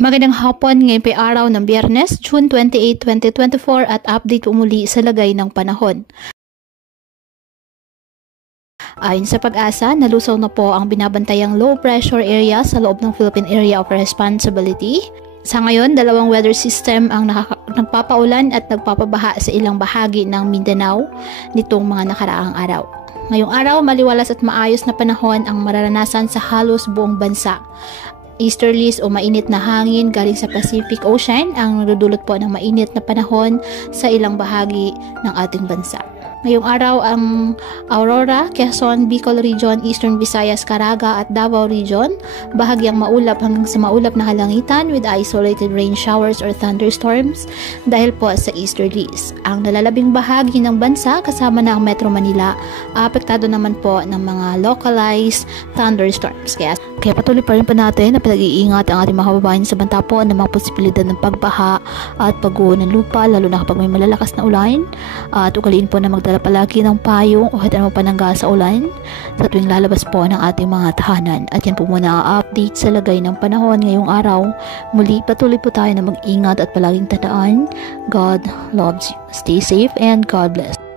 Magandang hapon, ngayon po araw ng Biyernes, June 28, 2024 at update po muli sa lagay ng panahon. Ayon sa Pag-asa, nalusaw na po ang binabantayang low pressure area sa loob ng Philippine Area of Responsibility. Sa ngayon, dalawang weather system ang nagpapaulan at nagpapabaha sa ilang bahagi ng Mindanao nitong mga nakaraang araw. Ngayong araw, maliwalas at maayos na panahon ang mararanasan sa halos buong bansa. Easterlies o mainit na hangin galing sa Pacific Ocean ang nagdudulot po ng mainit na panahon sa ilang bahagi ng ating bansa. Ngayong araw ang Aurora, Quezon, Bicol Region, Eastern Visayas, Caraga at Davao Region bahagyang maulap hanggang sa maulap na halangitan with isolated rain showers or thunderstorms dahil po sa easterlies. Ang nalalabing bahagi ng bansa kasama na ang Metro Manila apektado naman po ng mga localized thunderstorms. Kaya patuloy pa rin po natin na pinag-iingat ang ating mga kababayan sa banta po ng mga posibilidad ng pagbaha at pagguho ng lupa lalo na kapag may malalakas na ulan at ugaliin po na magdala palagi ng payong o kahit anong panangga sa ulan sa tuwing lalabas po ng ating mga tahanan. At yan po muna ang update sa lagay ng panahon ngayong araw. Muli patuloy po tayo na mag-ingat at palaging tandaan, God loves you. Stay safe and God bless.